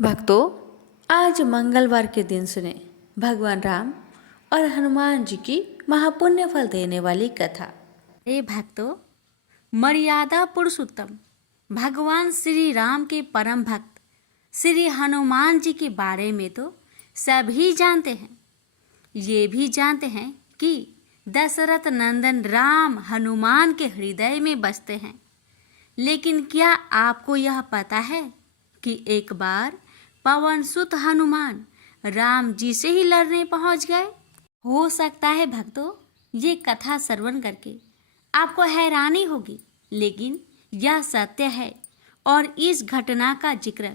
भक्तों, आज मंगलवार के दिन सुने भगवान राम और हनुमान जी की महापुण्य फल देने वाली कथा। हे भक्तों, मर्यादा पुरुषोत्तम भगवान श्री राम के परम भक्त श्री हनुमान जी के बारे में तो सभी जानते हैं। ये भी जानते हैं कि दशरथ नंदन राम हनुमान के हृदय में बसते हैं। लेकिन क्या आपको यह पता है कि एक बार पवन सुत हनुमान राम जी से ही लड़ने पहुंच गए? हो सकता है भक्तों, ये कथा श्रवण करके आपको हैरानी होगी, लेकिन यह सत्य है और इस घटना का जिक्र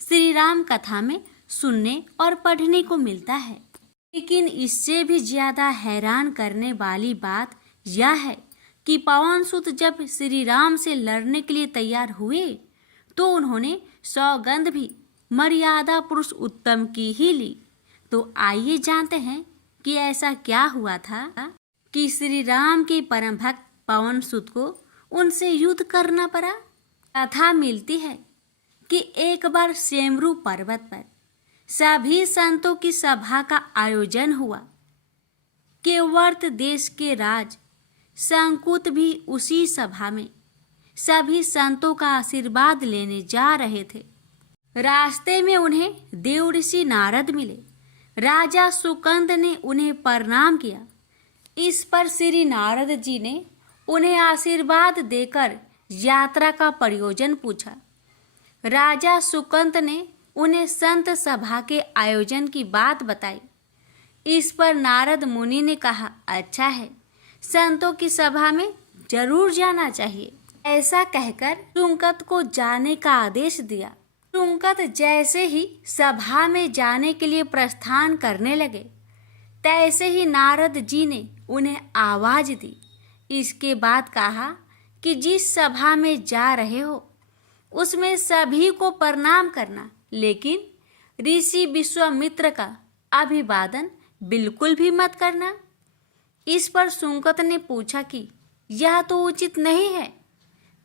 श्री राम कथा में सुनने और पढ़ने को मिलता है। लेकिन इससे भी ज्यादा हैरान करने वाली बात यह है कि पवन सुत जब श्री राम से लड़ने के लिए तैयार हुए तो उन्होंने सौगंध भी मर्यादा पुरुष उत्तम की ही ली। तो आइए जानते हैं कि ऐसा क्या हुआ था कि श्री राम के परम भक्त पवन सुत को उनसे युद्ध करना पड़ा। कथा मिलती है कि एक बार सेमरू पर्वत पर सभी संतों की सभा का आयोजन हुआ। केवर्त देश के राज संकुत भी उसी सभा में सभी संतों का आशीर्वाद लेने जा रहे थे। रास्ते में उन्हें देव ऋषि नारद मिले। राजा सुकंद ने उन्हें प्रणाम किया। इस पर श्री नारद जी ने उन्हें आशीर्वाद देकर यात्रा का प्रयोजन पूछा। राजा सुकंद ने उन्हें संत सभा के आयोजन की बात बताई। इस पर नारद मुनि ने कहा, अच्छा है, संतों की सभा में जरूर जाना चाहिए। ऐसा कहकर सुकंद को जाने का आदेश दिया। सुकंद जैसे ही सभा में जाने के लिए प्रस्थान करने लगे, तैसे ही नारद जी ने उन्हें आवाज दी। इसके बाद कहा कि जिस सभा में जा रहे हो उसमें सभी को प्रणाम करना, लेकिन ऋषि विश्वामित्र का अभिवादन बिल्कुल भी मत करना। इस पर सुकंद ने पूछा कि यह तो उचित नहीं है।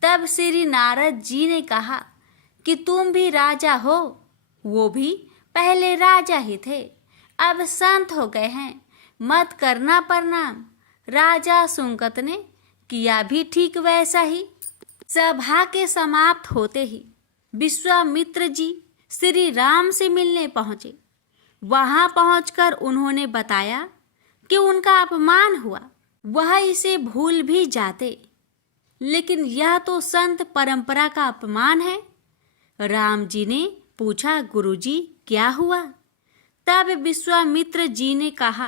तब श्री नारद जी ने कहा कि तुम भी राजा हो, वो भी पहले राजा ही थे, अब संत हो गए हैं, मत करना प्रणाम। राजा सुकंद ने किया भी ठीक वैसा ही। सभा के समाप्त होते ही विश्वामित्र जी श्री राम से मिलने पहुंचे। वहां पहुंचकर उन्होंने बताया कि उनका अपमान हुआ। वह इसे भूल भी जाते, लेकिन यह तो संत परंपरा का अपमान है। राम जी ने पूछा, गुरुजी क्या हुआ? तब विश्वामित्र जी ने कहा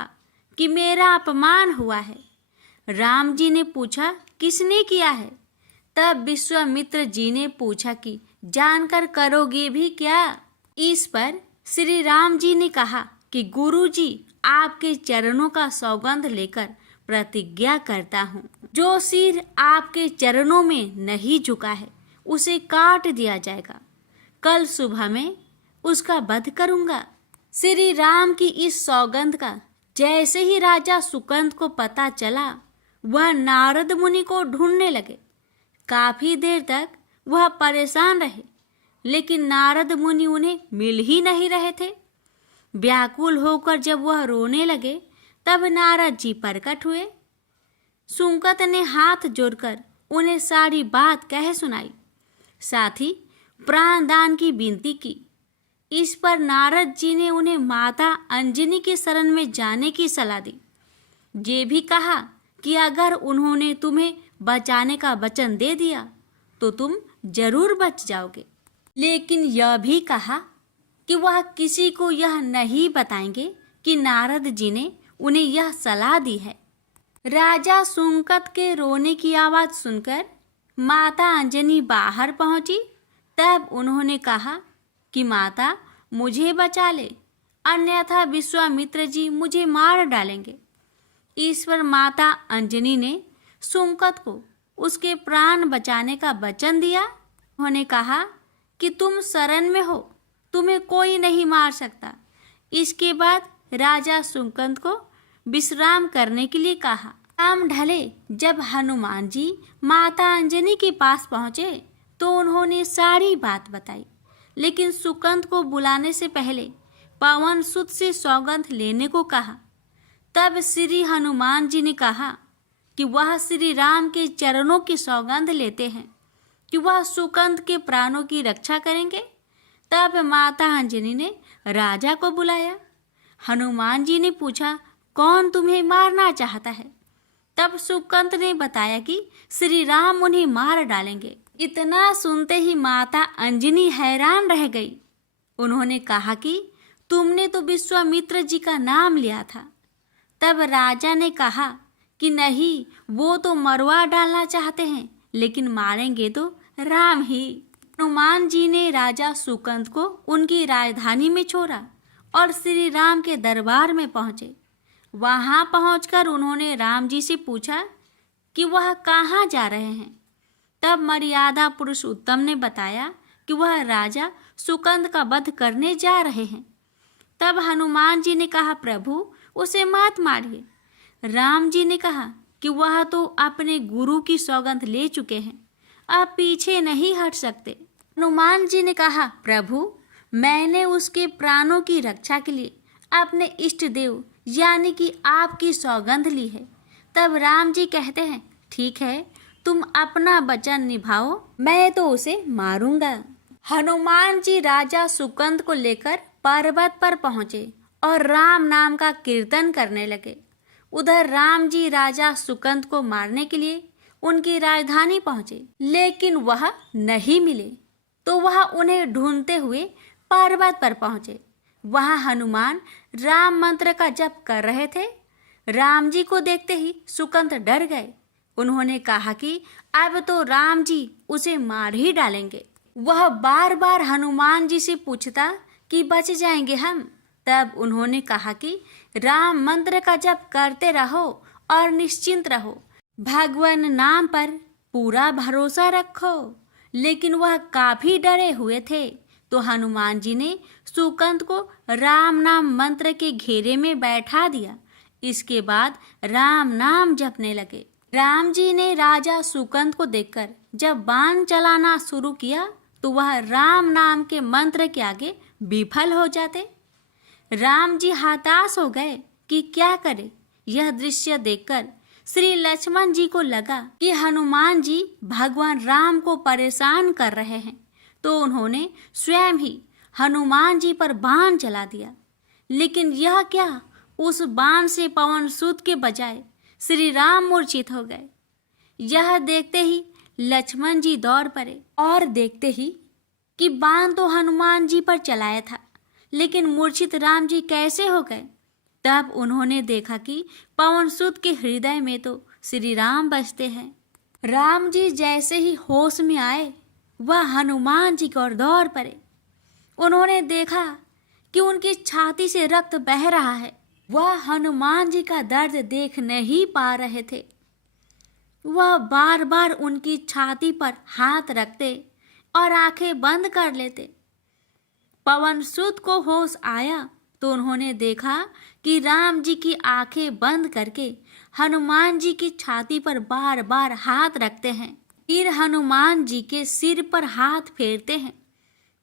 कि मेरा अपमान हुआ है। राम जी ने पूछा, किसने किया है? तब विश्वामित्र जी ने पूछा कि जानकर करोगे भी क्या? इस पर श्री राम जी ने कहा कि गुरुजी, आपके चरणों का सौगंध लेकर प्रतिज्ञा करता हूँ, जो सिर आपके चरणों में नहीं झुका है उसे काट दिया जाएगा। कल सुबह में उसका वध करूंगा। श्री राम की इस सौगंध का जैसे ही राजा सुकंद को पता चला, वह नारद मुनि को ढूंढने लगे। काफी देर तक वह परेशान रहे, लेकिन नारद मुनि उन्हें मिल ही नहीं रहे थे। व्याकुल होकर जब वह रोने लगे, तब नारद जी प्रकट हुए। सुकंद ने हाथ जोड़कर उन्हें सारी बात कह सुनाई, साथ ही प्राण दान की विनती की। इस पर नारद जी ने उन्हें माता अंजनी की शरण में जाने की सलाह दी। ये भी कहा कि अगर उन्होंने तुम्हें बचाने का वचन दे दिया तो तुम जरूर बच जाओगे, लेकिन यह भी कहा कि वह किसी को यह नहीं बताएंगे कि नारद जी ने उन्हें यह सलाह दी है। राजा सुकंद के रोने की आवाज सुनकर माता अंजनी बाहर पहुंची। तब उन्होंने कहा कि माता, मुझे बचा ले, अन्यथा विश्वामित्र जी मुझे मार डालेंगे। इस पर माता अंजनी ने सुकंद को उसके प्राण बचाने का वचन दिया। उन्होंने कहा कि तुम शरण में हो, तुम्हें कोई नहीं मार सकता। इसके बाद राजा सुकंद को विश्राम करने के लिए कहा। शाम ढले जब हनुमान जी माता अंजनी के पास पहुंचे तो उन्होंने सारी बात बताई, लेकिन सुकंद को बुलाने से पहले पवन सुत से सौगंध लेने को कहा। तब श्री हनुमान जी ने कहा कि वह श्री राम के चरणों की सौगंध लेते हैं कि वह सुकंद के प्राणों की रक्षा करेंगे। तब माता अंजनी ने राजा को बुलाया। हनुमान जी ने पूछा, कौन तुम्हें मारना चाहता है? तब सुकंद ने बताया कि श्री राम उन्हें मार डालेंगे। इतना सुनते ही माता अंजनी हैरान रह गई। उन्होंने कहा कि तुमने तो विश्वामित्र जी का नाम लिया था। तब राजा ने कहा कि नहीं, वो तो मरवा डालना चाहते हैं, लेकिन मारेंगे तो राम ही। हनुमान जी ने राजा सुकंद को उनकी राजधानी में छोड़ा और श्री राम के दरबार में पहुंचे। वहां पहुंचकर उन्होंने राम जी से पूछा कि वह कहाँ जा रहे हैं। तब मर्यादा पुरुषोत्तम ने बताया कि वह राजा सुकंद का वध करने जा रहे हैं। तब हनुमान जी ने कहा, प्रभु उसे मत मारिए। राम जी ने कहा कि वह तो अपने गुरु की सौगंध ले चुके हैं, अब पीछे नहीं हट सकते। हनुमान जी ने कहा, प्रभु मैंने उसके प्राणों की रक्षा के लिए अपने इष्ट देव यानी कि आपकी सौगंध ली है। तब राम जी कहते हैं, ठीक है, तुम अपना वचन निभाओ, मैं तो उसे मारूंगा। हनुमान जी राजा सुकंद को लेकर पर्वत पर पहुंचे और राम नाम का कीर्तन करने लगे। उधर राम जी राजा सुकंद को मारने के लिए उनकी राजधानी पहुंचे, लेकिन वह नहीं मिले। तो वह उन्हें ढूंढते हुए पर्वत पर पहुंचे। वहां हनुमान राम मंत्र का जप कर रहे थे। राम जी को देखते ही सुकंद डर गए। उन्होंने कहा कि अब तो राम जी उसे मार ही डालेंगे। वह बार बार हनुमान जी से पूछता कि बच जाएंगे हम। तब उन्होंने कहा कि राम मंत्र का जप करते रहो और निश्चिंत रहो, भगवान नाम पर पूरा भरोसा रखो। लेकिन वह काफी डरे हुए थे, तो हनुमान जी ने सुकंद को राम नाम मंत्र के घेरे में बैठा दिया। इसके बाद राम नाम जपने लगे। राम जी ने राजा सुकंद को देखकर जब बाण चलाना शुरू किया तो वह राम नाम के मंत्र के आगे विफल हो जाते। राम जी हताश हो गए कि क्या करे। यह दृश्य देखकर श्री लक्ष्मण जी को लगा कि हनुमान जी भगवान राम को परेशान कर रहे हैं, तो उन्होंने स्वयं ही हनुमान जी पर बाण चला दिया। लेकिन यह क्या, उस बाण से पवन सुत के बजाय श्री राम मूर्छित हो गए। यह देखते ही लक्ष्मण जी दौड़ पड़े और देखते ही कि बाण तो हनुमान जी पर चलाया था, लेकिन मूर्छित राम जी कैसे हो गए। तब उन्होंने देखा कि पवन सुत के हृदय में तो श्री राम बसते हैं। राम जी जैसे ही होश में आए, वह हनुमान जी की ओर दौड़ पड़े। उन्होंने देखा कि उनकी छाती से रक्त बह रहा है। वह हनुमान जी का दर्द देख नहीं पा रहे थे। वह बार बार उनकी छाती पर हाथ रखते और आंखें बंद कर लेते। पवन सुत को होश आया तो उन्होंने देखा कि राम जी की आंखें बंद करके हनुमान जी की छाती पर बार बार हाथ रखते हैं, फिर हनुमान जी के सिर पर हाथ फेरते हैं।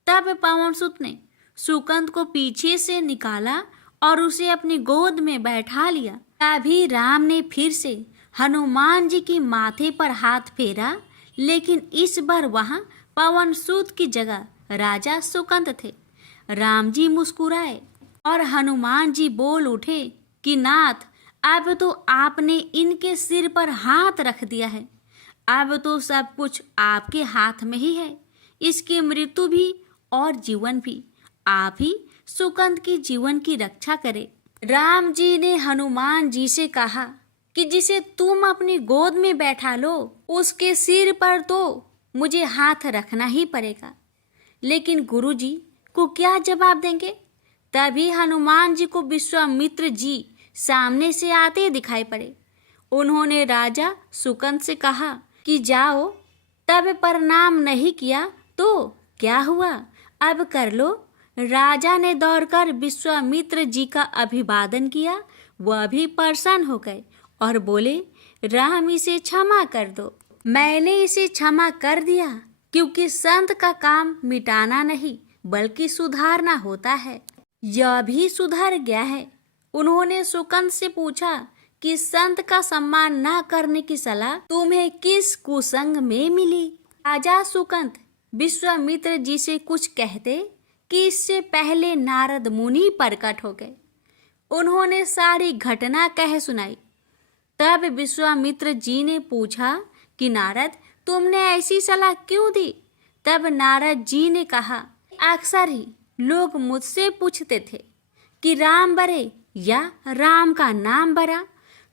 तब पवन सुत ने सुकंद को पीछे से निकाला और उसे अपनी गोद में बैठा लिया। तभी राम ने फिर से हनुमान जी की माथे पर हाथ फेरा, लेकिन इस बार वहां पवन सुत की जगह राजा सुकंद थे। राम जी मुस्कुराए और हनुमान जी बोल उठे कि नाथ, अब तो आपने इनके सिर पर हाथ रख दिया है, अब तो सब कुछ आपके हाथ में ही है। इसकी मृत्यु भी और जीवन भी आप ही सुकंद की जीवन की रक्षा करे। राम जी ने हनुमान जी से कहा कि जिसे तुम अपनी गोद में बैठा लो, उसके सिर पर तो मुझे हाथ रखना ही पड़ेगा। लेकिन गुरु जी को क्या जवाब देंगे? तभी हनुमान जी को विश्वामित्र जी सामने से आते दिखाई पड़े। उन्होंने राजा सुकंद से कहा कि जाओ, तब प्रणाम नहीं किया तो क्या हुआ, अब कर लो। राजा ने दौड़कर विश्वामित्र जी का अभिवादन किया। वह भी प्रसन्न हो गए और बोले, राम इसे क्षमा कर दो। मैंने इसे क्षमा कर दिया, क्योंकि संत का काम मिटाना नहीं बल्कि सुधारना होता है। यह भी सुधर गया है। उन्होंने सुकंत से पूछा कि संत का सम्मान न करने की सलाह तुम्हें किस कुसंग में मिली। राजा सुकंत विश्वामित्र जी से कुछ कहते कि इससे पहले नारद मुनि प्रकट हो गए। उन्होंने सारी घटना कह सुनाई। तब विश्वामित्र जी ने पूछा कि नारद, तुमने ऐसी सलाह क्यों दी? तब नारद जी ने कहा, अक्सर ही लोग मुझसे पूछते थे कि राम बरे या राम का नाम बरा,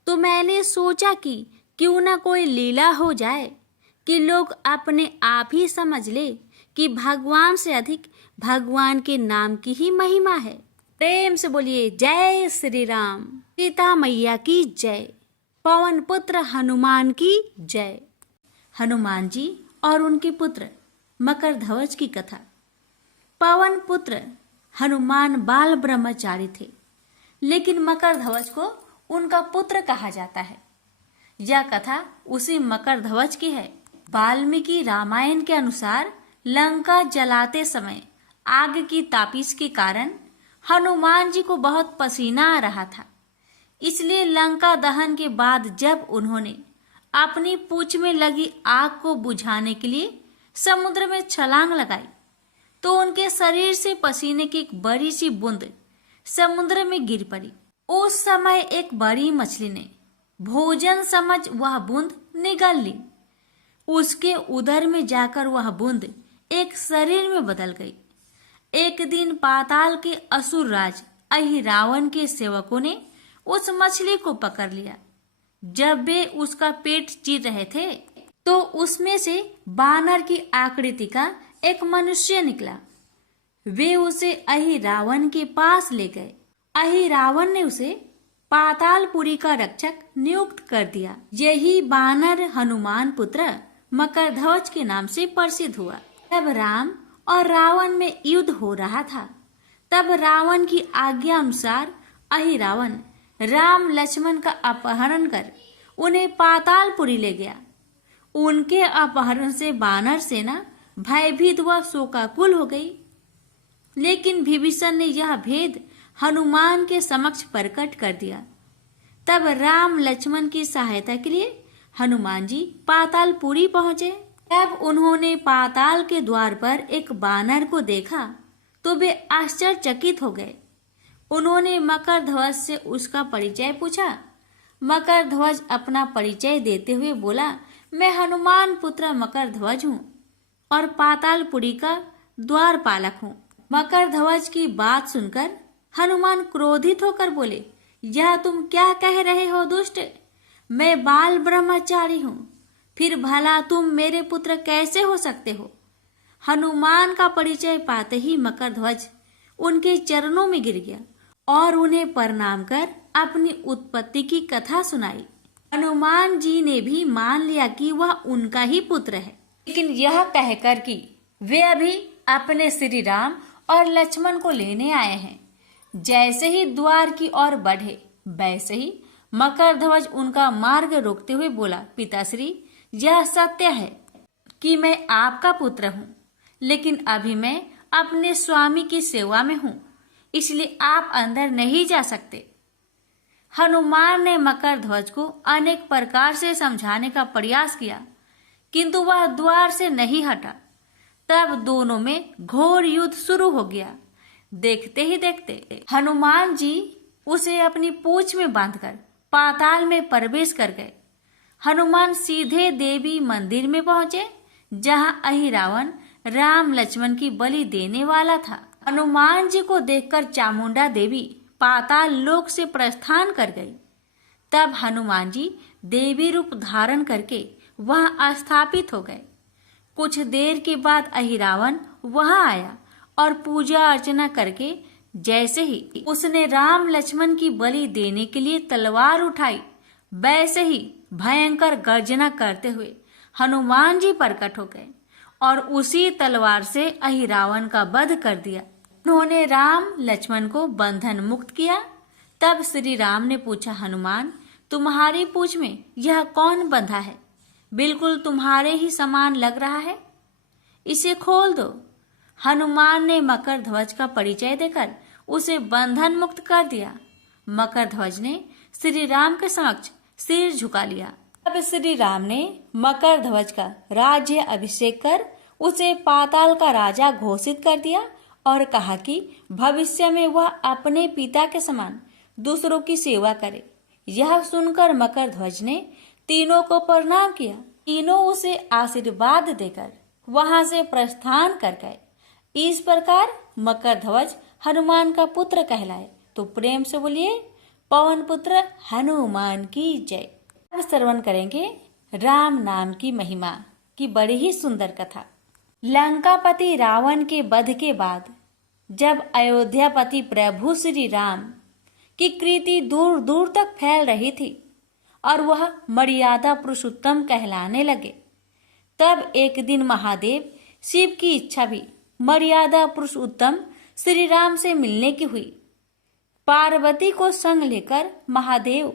तो मैंने सोचा कि क्यों न कोई लीला हो जाए कि लोग अपने आप ही समझ ले कि भगवान से अधिक भगवान के नाम की ही महिमा है। प्रेम से बोलिए जय श्री राम। सीता मैया की जय। पवन पुत्र हनुमान की जय। हनुमान जी और उनके पुत्र मकरध्वज की कथा। पवन पुत्र हनुमान बाल ब्रह्मचारी थे, लेकिन मकरध्वज को उनका पुत्र कहा जाता है। यह कथा उसी मकरध्वज की है। वाल्मीकि रामायण के अनुसार लंका जलाते समय आग की तापिश के कारण हनुमान जी को बहुत पसीना आ रहा था। इसलिए लंका दहन के बाद जब उन्होंने अपनी पूंछ में लगी आग को बुझाने के लिए समुद्र में छलांग लगाई, तो उनके शरीर से पसीने की एक बड़ी सी बूंद समुद्र में गिर पड़ी। उस समय एक बड़ी मछली ने भोजन समझ वह बूंद निगल ली। उसके उदर में जाकर वह बूंद एक शरीर में बदल गई। एक दिन पाताल के असुर राज अहिरावण के सेवकों ने उस मछली को पकड़ लिया। जब वे उसका पेट चीर रहे थे, तो उसमें से बानर की आकृति का एक मनुष्य निकला। वे उसे अहिरावण के पास ले गए। अहिरावण ने उसे पातालपुरी का रक्षक नियुक्त कर दिया। यही बानर हनुमान पुत्र मकरध्वज के नाम से प्रसिद्ध हुआ। जब राम और रावण में युद्ध हो रहा था, तब रावण की आज्ञा अनुसार अहिरावण राम लक्ष्मण का अपहरण कर उन्हें पातालपुरी ले गया। उनके अपहरण से वानर सेना भयभीत व शोकाकुल हो गई। लेकिन विभीषण ने यह भेद हनुमान के समक्ष प्रकट कर दिया। तब राम लक्ष्मण की सहायता के लिए हनुमान जी पातालपुरी पहुंचे। जब उन्होंने पाताल के द्वार पर एक बानर को देखा, तो वे आश्चर्यचकित हो गए। उन्होंने मकरध्वज से उसका परिचय पूछा। मकरध्वज अपना परिचय देते हुए बोला, मैं हनुमान पुत्र मकरध्वज हूँ और पातालपुरी का द्वारपालक हूँ। मकरध्वज की बात सुनकर हनुमान क्रोधित होकर बोले, यह तुम क्या कह रहे हो दुष्ट? मैं बाल ब्रह्मचारी हूँ, फिर भला तुम मेरे पुत्र कैसे हो सकते हो? हनुमान का परिचय पाते ही मकरध्वज उनके चरणों में गिर गया और उन्हें प्रणाम कर अपनी उत्पत्ति की कथा सुनाई। हनुमान जी ने भी मान लिया कि वह उनका ही पुत्र है, लेकिन यह कहकर कि वे अभी अपने श्री राम और लक्ष्मण को लेने आए हैं। जैसे ही द्वार की ओर बढ़े, वैसे ही मकरध्वज उनका मार्ग रोकते हुए बोला, पिताश्री, यह सत्य है कि मैं आपका पुत्र हूँ, लेकिन अभी मैं अपने स्वामी की सेवा में हूँ, इसलिए आप अंदर नहीं जा सकते। हनुमान ने मकरध्वज को अनेक प्रकार से समझाने का प्रयास किया, किंतु वह द्वार से नहीं हटा। तब दोनों में घोर युद्ध शुरू हो गया। देखते ही देखते हनुमान जी उसे अपनी पूंछ में बांधकर पाताल में प्रवेश कर गए। हनुमान सीधे देवी मंदिर में पहुंचे, जहां अहिरावण राम लक्ष्मण की बलि देने वाला था। हनुमान जी को देखकर चामुंडा देवी पाताल लोक से प्रस्थान कर गई। तब हनुमान जी देवी रूप धारण करके वहां स्थापित हो गए। कुछ देर के बाद अहिरावण वहां आया और पूजा अर्चना करके जैसे ही उसने राम लक्ष्मण की बलि देने के लिए तलवार उठाई, वैसे ही भयंकर गर्जना करते हुए हनुमान जी प्रकट हो गए और उसी तलवार से अहिरावण का वध कर दिया। उन्होंने राम लक्ष्मण को बंधन मुक्त किया। तब श्री राम ने पूछा, हनुमान, तुम्हारी पूंछ में यह कौन बंधा है? बिल्कुल तुम्हारे ही समान लग रहा है, इसे खोल दो। हनुमान ने मकर ध्वज का परिचय देकर उसे बंधन मुक्त कर दिया। मकर ध्वज ने श्री राम के समक्ष सिर झुका लिया। तब श्री राम ने मकर ध्वज का राज्य अभिषेक कर उसे पाताल का राजा घोषित कर दिया और कहा कि भविष्य में वह अपने पिता के समान दूसरों की सेवा करे। यह सुनकर मकर ध्वज ने तीनों को प्रणाम किया। तीनों उसे आशीर्वाद देकर वहां से प्रस्थान कर गए। इस प्रकार मकर ध्वज हनुमान का पुत्र कहलाए। तो प्रेम से बोलिए, पवन पुत्र हनुमान की जय। अब श्रवण करेंगे राम नाम की महिमा की बड़ी ही सुंदर कथा। लंकापति रावण के वध के बाद जब अयोध्यापति प्रभु श्री राम की कीर्ति दूर दूर तक फैल रही थी और वह मर्यादा पुरुषोत्तम कहलाने लगे, तब एक दिन महादेव शिव की इच्छा भी मर्यादा पुरुषोत्तम श्री राम से मिलने की हुई। पार्वती को संग लेकर महादेव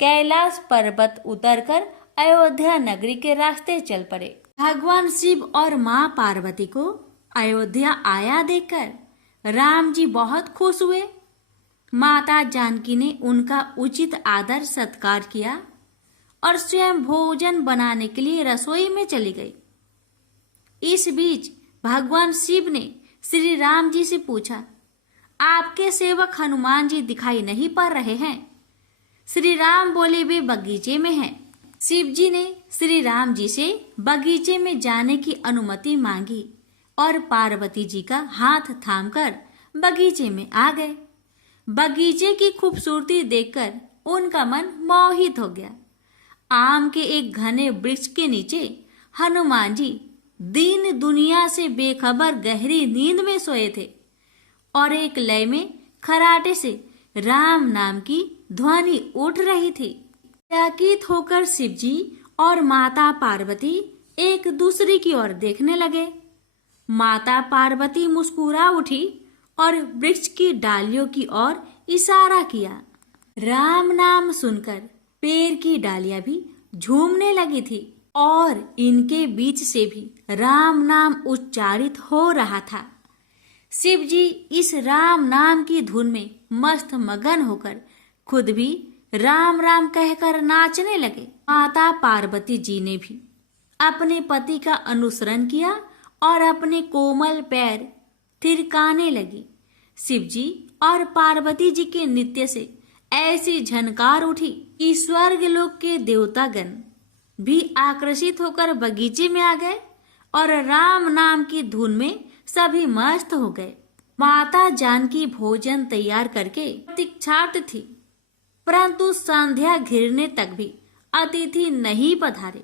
कैलाश पर्वत उतरकर अयोध्या नगरी के रास्ते चल पड़े। भगवान शिव और माँ पार्वती को अयोध्या आया देखकर राम जी बहुत खुश हुए। माता जानकी ने उनका उचित आदर सत्कार किया और स्वयं भोजन बनाने के लिए रसोई में चली गई। इस बीच भगवान शिव ने श्री राम जी से पूछा, आपके सेवक हनुमान जी दिखाई नहीं पड़ रहे हैं? श्री राम बोले, वे बगीचे में हैं। शिव जी ने श्री राम जी से बगीचे में जाने की अनुमति मांगी और पार्वती जी का हाथ थामकर बगीचे में आ गए। बगीचे की खूबसूरती देखकर उनका मन मोहित हो गया। आम के एक घने वृक्ष के नीचे हनुमान जी दीन दुनिया से बेखबर गहरी नींद में सोए थे और एक लय में खराटे से राम नाम की ध्वनि उठ रही थी। चकित होकर शिव जी और माता पार्वती एक दूसरे की ओर देखने लगे। माता पार्वती मुस्कुरा उठी और वृक्ष की डालियों की ओर इशारा किया। राम नाम सुनकर पेड़ की डालियां भी झूमने लगी थी और इनके बीच से भी राम नाम उच्चारित हो रहा था। शिव जी इस राम नाम की धुन में मस्त मगन होकर खुद भी राम राम कहकर नाचने लगे। माता पार्वती जी ने भी अपने पति का अनुसरण किया और अपने कोमल पैर थिरकाने लगी। शिव जी और पार्वती जी के नृत्य से ऐसी झनकार उठी कि स्वर्ग लोक के देवतागण भी आकर्षित होकर बगीचे में आ गए और राम नाम की धुन में सभी मस्त हो गए। माता जानकी भोजन तैयार करके प्रतीक्षार्थ थी, परंतु संध्या घिरने तक भी अतिथि नहीं पधारे।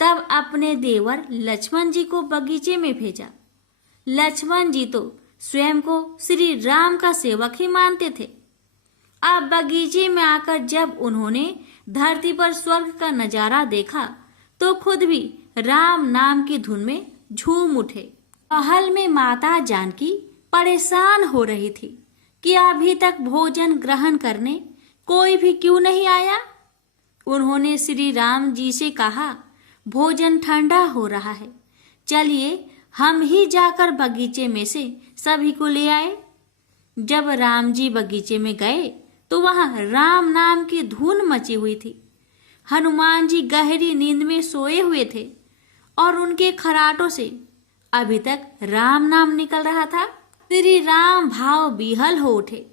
तब अपने देवर लक्ष्मण जी को बगीचे में भेजा। लक्ष्मण जी तो स्वयं को श्री राम का सेवक ही मानते थे। अब बगीचे में आकर जब उन्होंने धरती पर स्वर्ग का नजारा देखा तो खुद भी राम नाम की धुन में झूम उठे। महल में माता जानकी परेशान हो रही थी कि अभी तक भोजन ग्रहण करने कोई भी क्यों नहीं आया। उन्होंने श्री राम जी से कहा, भोजन ठंडा हो रहा है, चलिए हम ही जाकर बगीचे में से सभी को ले आए। जब राम जी बगीचे में गए तो वहां राम नाम की धुन मची हुई थी। हनुमान जी गहरी नींद में सोए हुए थे और उनके खराटों से अभी तक राम नाम निकल रहा था। श्री राम भाव विहल हो उठे।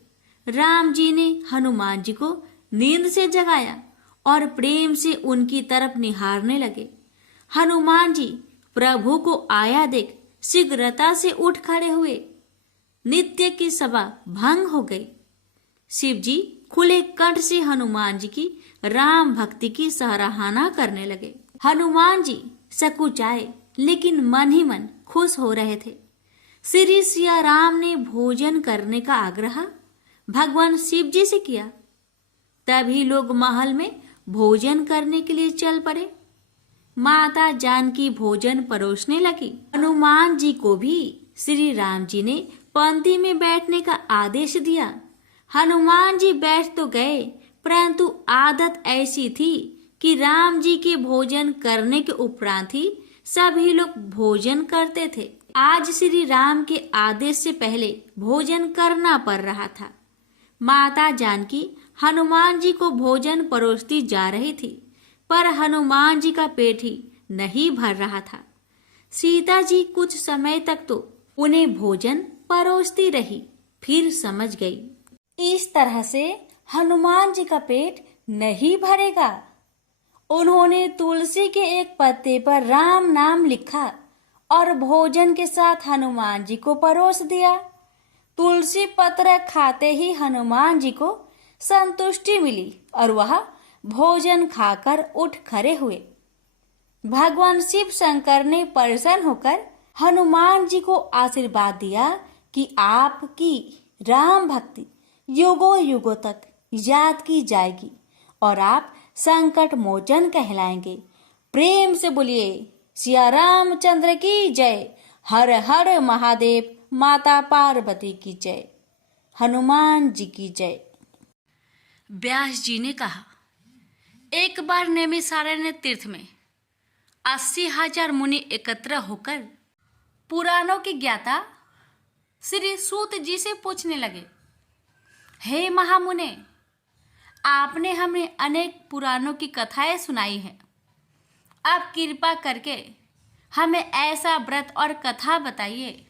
राम जी ने हनुमान जी को नींद से जगाया और प्रेम से उनकी तरफ निहारने लगे। हनुमान जी प्रभु को आया देख शीघ्रता से उठ खड़े हुए। नित्य की सभा भंग हो गई। शिव जी खुले कंठ से हनुमान जी की राम भक्ति की सराहना करने लगे। हनुमान जी सकुचाए लेकिन मन ही मन खुश हो रहे थे। श्री सिया राम ने भोजन करने का आग्रह भगवान शिव जी से किया। तभी लोग महल में भोजन करने के लिए चल पड़े। माता जानकी भोजन परोसने लगी। हनुमान जी को भी श्री राम जी ने पंक्ति में बैठने का आदेश दिया। हनुमान जी बैठ तो गए, परंतु आदत ऐसी थी कि राम जी के भोजन करने के उपरांत ही सभी लोग भोजन करते थे। आज श्री राम के आदेश से पहले भोजन करना पड़ रहा था। माता जानकी हनुमान जी को भोजन परोसती जा रही थी, पर हनुमान जी का पेट ही नहीं भर रहा था। सीता जी कुछ समय तक तो उन्हें भोजन परोसती रही, फिर समझ गई इस तरह से हनुमान जी का पेट नहीं भरेगा। उन्होंने तुलसी के एक पत्ते पर राम नाम लिखा और भोजन के साथ हनुमान जी को परोस दिया। तुलसी पत्र खाते ही हनुमान जी को संतुष्टि मिली और वह भोजन खाकर उठ खड़े हुए। भगवान शिव शंकर ने प्रसन्न होकर हनुमान जी को आशीर्वाद दिया कि आपकी राम भक्ति युगों युगों तक याद की जाएगी और आप संकट मोचन कहलाएंगे। प्रेम से बोलिए सिया रामचंद्र की जय। हर हर महादेव। माता पार्वती की जय। हनुमान जी की जय। व्यास जी ने कहा, एक बार नैमिषारण्य तीर्थ में 80,000 मुनि एकत्र होकर पुराणों के ज्ञाता श्री सूत जी से पूछने लगे, हे महामुने, आपने हमें अनेक पुराणों की कथाएं सुनाई हैं। आप कृपा करके हमें ऐसा व्रत और कथा बताइए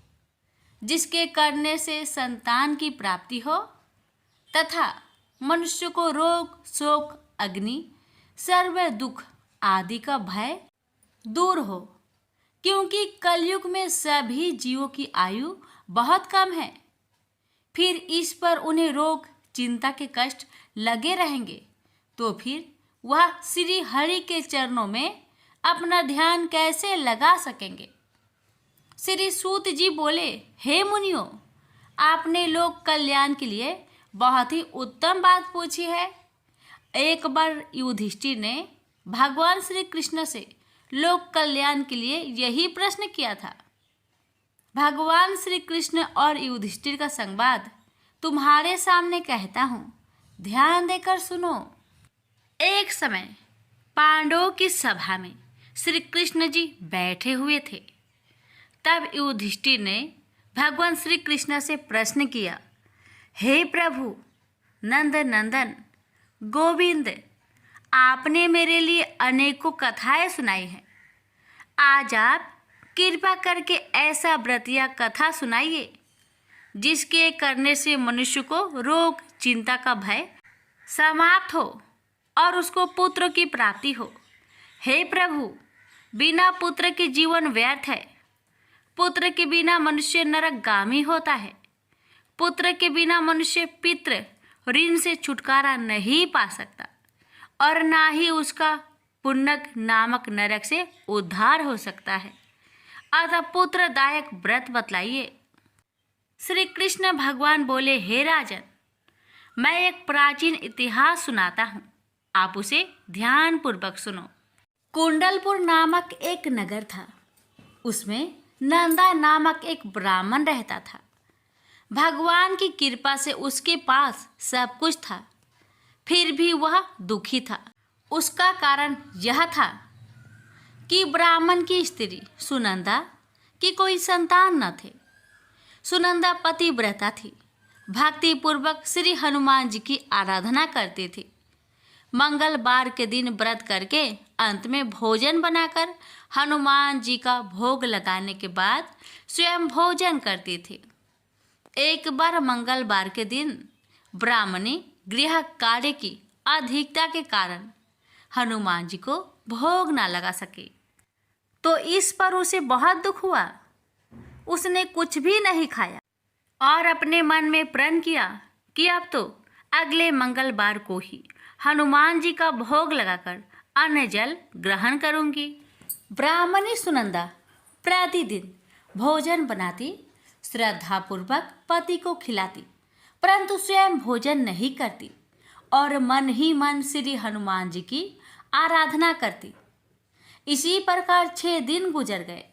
जिसके करने से संतान की प्राप्ति हो तथा मनुष्य को रोग शोक अग्नि सर्व दुख आदि का भय दूर हो, क्योंकि कलयुग में सभी जीवों की आयु बहुत कम है। फिर इस पर उन्हें रोग चिंता के कष्ट लगे रहेंगे, तो फिर वह श्री हरि के चरणों में अपना ध्यान कैसे लगा सकेंगे। श्री सूत जी बोले, हे मुनियों, आपने लोक कल्याण के लिए बहुत ही उत्तम बात पूछी है। एक बार युधिष्ठिर ने भगवान श्री कृष्ण से लोक कल्याण के लिए यही प्रश्न किया था। भगवान श्री कृष्ण और युधिष्ठिर का संवाद तुम्हारे सामने कहता हूँ, ध्यान देकर सुनो। एक समय पांडवों की सभा में श्री कृष्ण जी बैठे हुए थे। तब युधिष्ठिर ने भगवान श्री कृष्ण से प्रश्न किया, हे प्रभु नंद नंदन गोविंद, आपने मेरे लिए अनेकों कथाएं सुनाई हैं। आज आप कृपा करके ऐसा व्रत या कथा सुनाइए जिसके करने से मनुष्य को रोग चिंता का भय समाप्त हो और उसको पुत्र की प्राप्ति हो। हे प्रभु, बिना पुत्र के जीवन व्यर्थ है। पुत्र के बिना मनुष्य नरकगामी होता है। पुत्र के बिना मनुष्य पितृ ऋण से छुटकारा नहीं पा सकता और ना ही उसका पुण्यक नामक नरक से उद्धार हो सकता है। अतः पुत्रदायक व्रत बतलाइए। श्री कृष्ण भगवान बोले, हे राजन, मैं एक प्राचीन इतिहास सुनाता हूँ, आप उसे ध्यान पूर्वक सुनो। कुंडलपुर नामक एक नगर था। उसमें नंदा नामक एक ब्राह्मण रहता था। भगवान की कृपा से उसके पास सब कुछ था, फिर भी वह दुखी था। उसका कारण यह था कि ब्राह्मण की स्त्री सुनंदा की कोई संतान न थे। सुनंदा पतिव्रता थी, भक्तिपूर्वक श्री हनुमान जी की आराधना करती थी। मंगलवार के दिन व्रत करके अंत में भोजन बनाकर हनुमान जी का भोग लगाने के बाद स्वयं भोजन करती थी। एक बार मंगलवार के दिन ब्राह्मणी गृह कार्य की अधिकता के कारण हनुमान जी को भोग ना लगा सके, तो इस पर उसे बहुत दुख हुआ। उसने कुछ भी नहीं खाया और अपने मन में प्रण किया कि अब तो अगले मंगलवार को ही हनुमान जी का भोग लगाकर अन्न जल ग्रहण करूंगी। ब्राह्मणी सुनंदा प्रतिदिन भोजन बनाती, श्रद्धापूर्वक पति को खिलाती, परंतु स्वयं भोजन नहीं करती और मन ही मन श्री हनुमान जी की आराधना करती। इसी प्रकार 6 दिन गुजर गए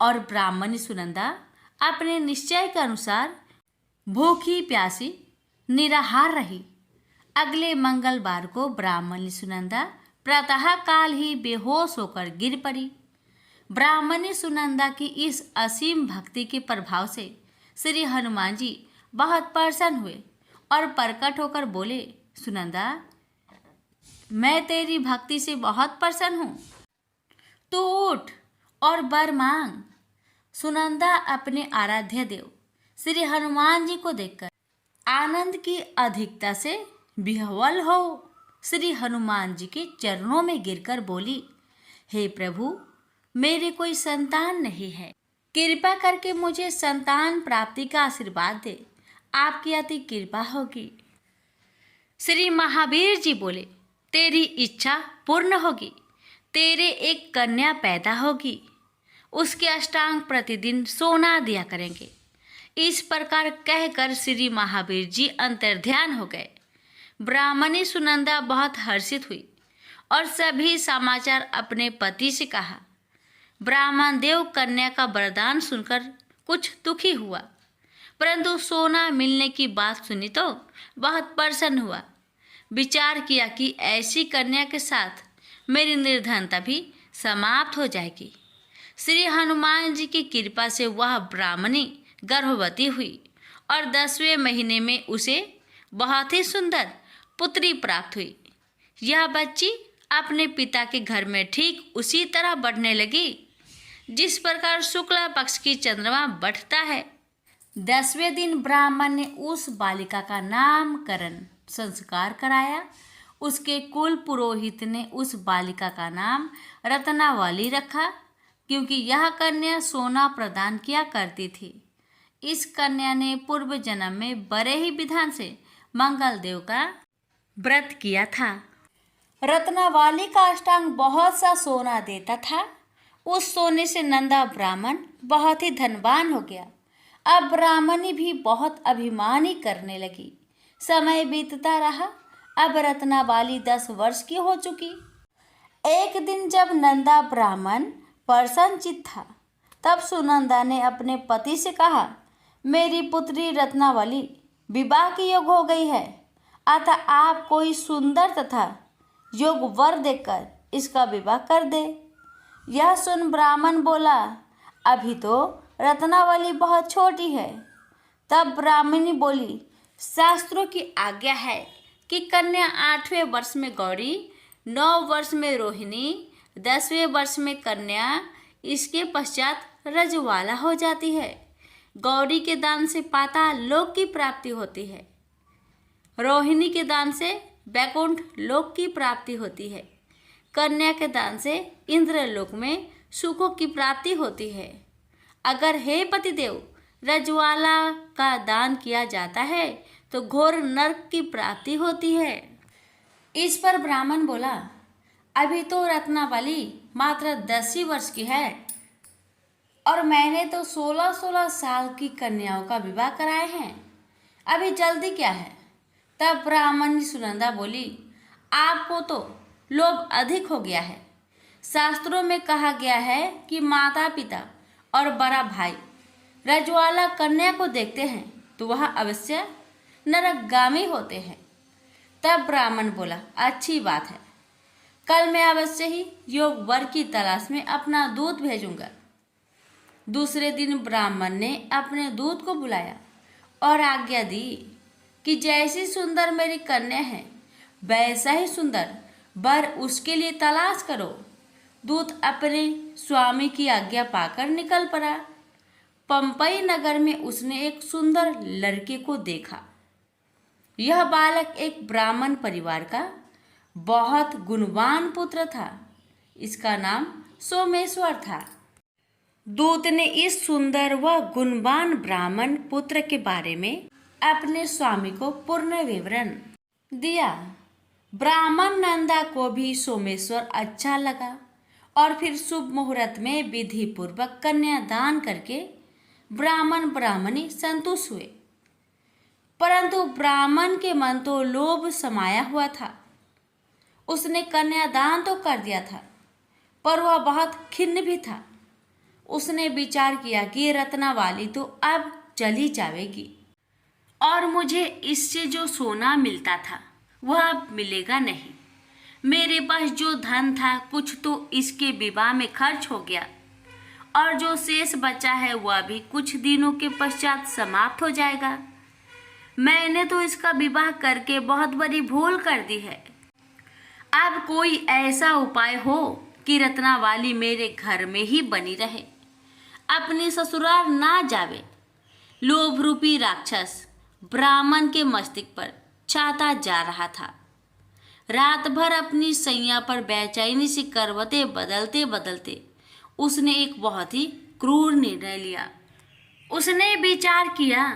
और ब्राह्मणी सुनंदा अपने निश्चय के अनुसार भूखी प्यासी निराहार रही। अगले मंगलवार को ब्राह्मणी सुनंदा प्रातः काल ही बेहोश होकर गिर पड़ी। ब्राह्मणी सुनंदा की इस असीम भक्ति के प्रभाव से श्री हनुमान जी बहुत प्रसन्न हुए और प्रकट होकर बोले, सुनंदा, मैं तेरी भक्ति से बहुत प्रसन्न हूँ, तू उठ और वर मांग। सुनंदा अपने आराध्य देव श्री हनुमान जी को देखकर आनंद की अधिकता से विह्वल हो श्री हनुमान जी के चरणों में गिरकर बोली, हे प्रभु, मेरे कोई संतान नहीं है, कृपा करके मुझे संतान प्राप्ति का आशीर्वाद दे, आपकी अति कृपा होगी। श्री महावीर जी बोले, तेरी इच्छा पूर्ण होगी, तेरे एक कन्या पैदा होगी, उसके अष्टांग प्रतिदिन सोना दिया करेंगे। इस प्रकार कहकर श्री महावीर जी अंतर्ध्यान हो गए। ब्राह्मणी सुनंदा बहुत हर्षित हुई और सभी समाचार अपने पति से कहा। ब्राह्मण देव कन्या का वरदान सुनकर कुछ दुखी हुआ, परंतु सोना मिलने की बात सुनी तो बहुत प्रसन्न हुआ। विचार किया कि ऐसी कन्या के साथ मेरी निर्धनता भी समाप्त हो जाएगी। श्री हनुमान जी की कृपा से वह ब्राह्मणी गर्भवती हुई और 10वें महीने में उसे बहुत ही सुंदर पुत्री प्राप्त हुई। यह बच्ची अपने पिता के घर में ठीक उसी तरह बढ़ने लगी जिस प्रकार शुक्ला पक्ष की चंद्रमा बढ़ता है। 10वें दिन ब्राह्मण ने उस बालिका का नामकरण संस्कार कराया। उसके कुल पुरोहित ने उस बालिका का नाम रत्नावली रखा, क्योंकि यह कन्या सोना प्रदान किया करती थी। इस कन्या ने पूर्व जन्म में बड़े ही विधान से मंगल देव का व्रत किया था। रत्नावली का अष्टांग बहुत सा सोना देता था। उस सोने से नंदा ब्राह्मण बहुत ही धनवान हो गया। अब ब्राह्मणी भी बहुत अभिमानी करने लगी। समय बीतता रहा। अब रत्नावली 10 वर्ष की हो चुकी। एक दिन जब नंदा ब्राह्मण प्रसन्नचित्त था, तब सुनंदा ने अपने पति से कहा, मेरी पुत्री रत्नावली विवाह की योग हो गई है, अतः आप कोई सुंदर तथा योग वर देकर इसका विवाह कर दे। यह सुन ब्राह्मण बोला, अभी तो रत्नावली बहुत छोटी है। तब ब्राह्मणी बोली, शास्त्रों की आज्ञा है कि कन्या 8वें वर्ष में गौरी, 9 वर्ष में रोहिणी, 10वें वर्ष में कन्या, इसके पश्चात रजवाला हो जाती है। गौरी के दान से पाताल लोक की प्राप्ति होती है, रोहिणी के दान से वैकुंठ लोक की प्राप्ति होती है, कन्या के दान से इंद्रलोक में सुखों की प्राप्ति होती है। अगर हे पतिदेव रजवाला का दान किया जाता है तो घोर नरक की प्राप्ति होती है। इस पर ब्राह्मण बोला, अभी तो रत्नावली मात्र 10 ही वर्ष की है और मैंने तो 16-16 साल की कन्याओं का विवाह कराए हैं, अभी जल्दी क्या है। तब ब्राह्मणी सुनंदा बोली, आपको तो लोभ अधिक हो गया है। शास्त्रों में कहा गया है कि माता पिता और बड़ा भाई रजवाला कन्या को देखते हैं तो वह अवश्य नरकगामी होते हैं। तब ब्राह्मण बोला, अच्छी बात है, कल मैं अवश्य ही योग वर की तलाश में अपना दूत भेजूंगा। दूसरे दिन ब्राह्मण ने अपने दूत को बुलाया और आज्ञा दी कि जैसी सुंदर मेरी कन्या है वैसा ही सुंदर वर उसके लिए तलाश करो। दूत अपने स्वामी की आज्ञा पाकर निकल पड़ा। पंपई नगर में उसने एक सुंदर लड़के को देखा। यह बालक एक ब्राह्मण परिवार का बहुत गुणवान पुत्र था। इसका नाम सोमेश्वर था। दूत ने इस सुंदर व गुणवान ब्राह्मण पुत्र के बारे में अपने स्वामी को पूर्ण विवरण दिया। ब्राह्मण नंदा को भी सोमेश्वर अच्छा लगा और फिर शुभ मुहूर्त में विधि पूर्वक कन्यादान करके ब्राह्मण ब्राह्मणी संतुष्ट हुए। परंतु ब्राह्मण के मन तो लोभ समाया हुआ था। उसने कन्यादान तो कर दिया था, पर वह बहुत खिन्न भी था। उसने विचार किया कि रत्नावली तो अब चली जाएगी और मुझे इससे जो सोना मिलता था वह अब मिलेगा नहीं। मेरे पास जो धन था कुछ तो इसके विवाह में खर्च हो गया। और जो शेष बचा है वह भी कुछ दिनों के पश्चात समाप्त हो जाएगा। मैंने तो इसका विवाह करके बहुत बड़ी भूल कर दी है। अब कोई ऐसा उपाय हो कि रत्नावली मेरे घर में ही बनी रहे, अपने ससुराल ना जावे। लोभ रूपी राक्षस ब्राह्मण के मस्तिष्क पर छाता जा रहा था। रात भर अपनी सैया पर बेचैनी से करवटें बदलते बदलते उसने एक बहुत ही क्रूर निर्णय लिया। उसने विचार किया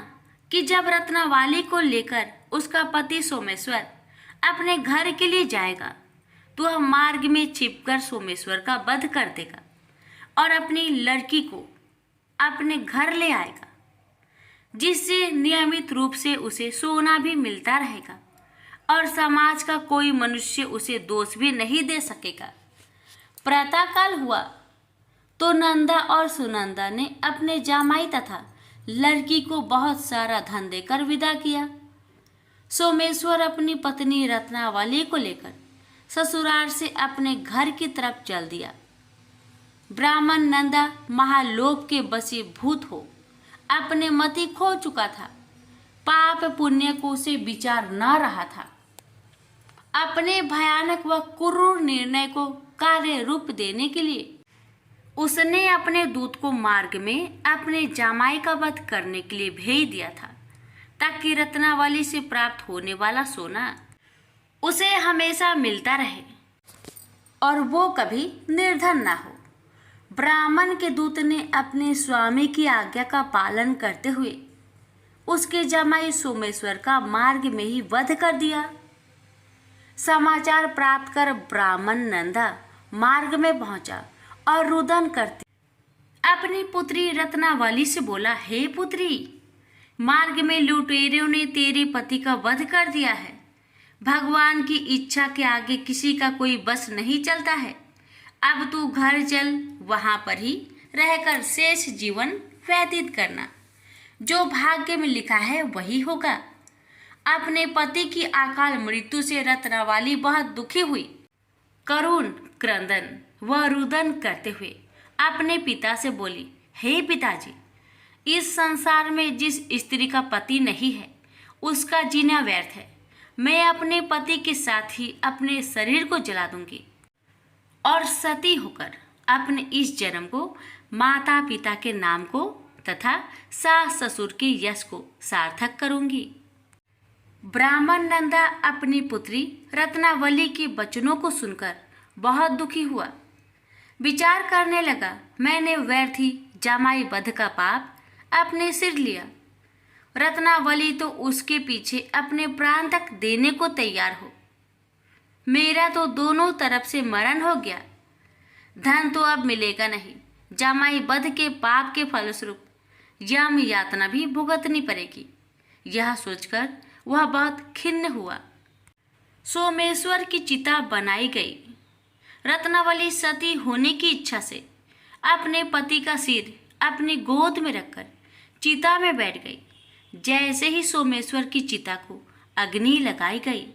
कि जब रत्नावली को लेकर उसका पति सोमेश्वर अपने घर के लिए जाएगा तो वह मार्ग में छिपकर सोमेश्वर का वध कर देगा और अपनी लड़की को अपने घर ले आएगा, जिससे नियमित रूप से उसे सोना भी मिलता रहेगा और समाज का कोई मनुष्य उसे दोष भी नहीं दे सकेगा। प्रातःकाल हुआ तो नंदा और सुनंदा ने अपने जामाई तथा लड़की को बहुत सारा धन देकर विदा किया। सोमेश्वर अपनी पत्नी रत्नावली को लेकर ससुराल से अपने घर की तरफ चल दिया। ब्राह्मण नंदा महालोभ के वशीभूत हो अपने मति खो चुका था। पाप पुण्य को उसे विचार न रहा था। अपने भयानक व क्रूर निर्णय को कार्य रूप देने के लिए उसने अपने दूत को मार्ग में अपने जामाई का वध करने के लिए भेज दिया था, ताकि रत्नावली से प्राप्त होने वाला सोना उसे हमेशा मिलता रहे और वो कभी निर्धन ना हो। ब्राह्मण के दूत ने अपने स्वामी की आज्ञा का पालन करते हुए उसके जमाई सोमेश्वर का मार्ग में ही वध कर दिया। समाचार प्राप्त कर ब्राह्मण नंदा मार्ग में पहुंचा और रुदन करते अपनी पुत्री रत्नावली से बोला, हे पुत्री, मार्ग में लुटेरों ने तेरे पति का वध कर दिया है। भगवान की इच्छा के आगे किसी का कोई बस नहीं चलता है। अब तू घर चल, वहां पर ही रहकर शेष जीवन व्यतीत करना। जो भाग्य में लिखा है वही होगा। अपने पति की अकाल मृत्यु से रत्नावली बहुत दुखी हुई। करुण क्रंदन व रुदन करते हुए अपने पिता से बोली, हे पिताजी, इस संसार में जिस स्त्री का पति नहीं है उसका जीना व्यर्थ है। मैं अपने पति के साथ ही अपने शरीर को जला दूंगी और सती होकर अपने इस जन्म को माता पिता के नाम को तथा सास ससुर के यश को सार्थक करूंगी। ब्राह्मण नंदा अपनी पुत्री रत्नावली के वचनों को सुनकर बहुत दुखी हुआ। विचार करने लगा, मैंने व्यर्थ ही जामाई वध का पाप अपने सिर लिया। रत्नावली तो उसके पीछे अपने प्राण तक देने को तैयार हो। मेरा तो दोनों तरफ से मरण हो गया। धन तो अब मिलेगा नहीं। जामाई वध के पाप के फलस्वरूप यम यातना भी भुगतनी पड़ेगी। यह सोचकर वह बहुत खिन्न हुआ। सोमेश्वर की चिता बनाई गई। रत्नावली सती होने की इच्छा से अपने पति का सिर अपनी गोद में रखकर चिता में बैठ गई। जैसे ही सोमेश्वर की चिता को अग्नि लगाई गई,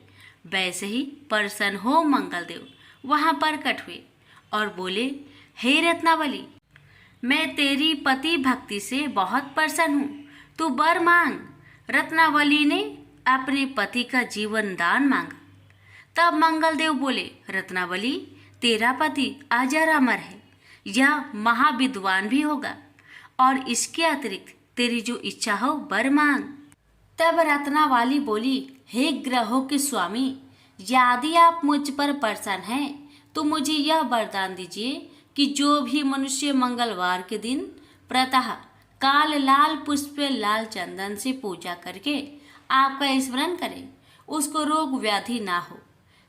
वैसे ही प्रसन्न हो मंगलदेव वहां प्रकट हुए और बोले, हे रत्नावली, मैं तेरी पति भक्ति से बहुत प्रसन्न हूँ, तू वर मांग। रत्नावली ने अपने पति का जीवन दान मांगा। तब मंगलदेव बोले, रत्नावली, तेरा पति अजर अमर है, यह महाविद्वान भी होगा और इसके अतिरिक्त तेरी जो इच्छा हो वर मांग। तब रत्नावली बोली, हे ग्रहों के स्वामी, यदि आप मुझ पर प्रसन्न हैं तो मुझे यह वरदान दीजिए कि जो भी मनुष्य मंगलवार के दिन प्रातः काल लाल पुष्प लाल चंदन से पूजा करके आपका स्मरण करे, उसको रोग व्याधि ना हो,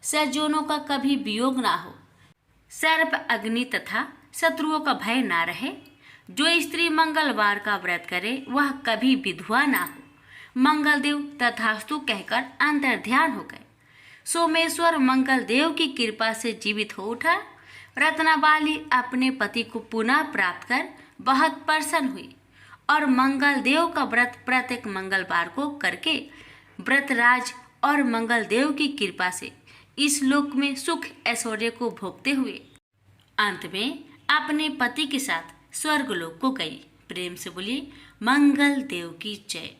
सज्जनों का कभी वियोग ना हो, सर्प अग्नि तथा शत्रुओं का भय ना रहे। जो स्त्री मंगलवार का व्रत करे वह कभी विधवा ना हो। मंगलदेव तथास्तु कहकर अंतर्ध्यान हो गए। सोमेश्वर मंगलदेव की कृपा से जीवित हो उठा। रत्नावली अपने पति को पुनः प्राप्त कर बहुत प्रसन्न हुई और मंगलदेव का व्रत प्रत्येक मंगलवार को करके व्रतराज और मंगलदेव की कृपा से इस लोक में सुख ऐश्वर्य को भोगते हुए अंत में अपने पति के साथ स्वर्गलोक को गई। प्रेम से बोलिए मंगल देव की जय।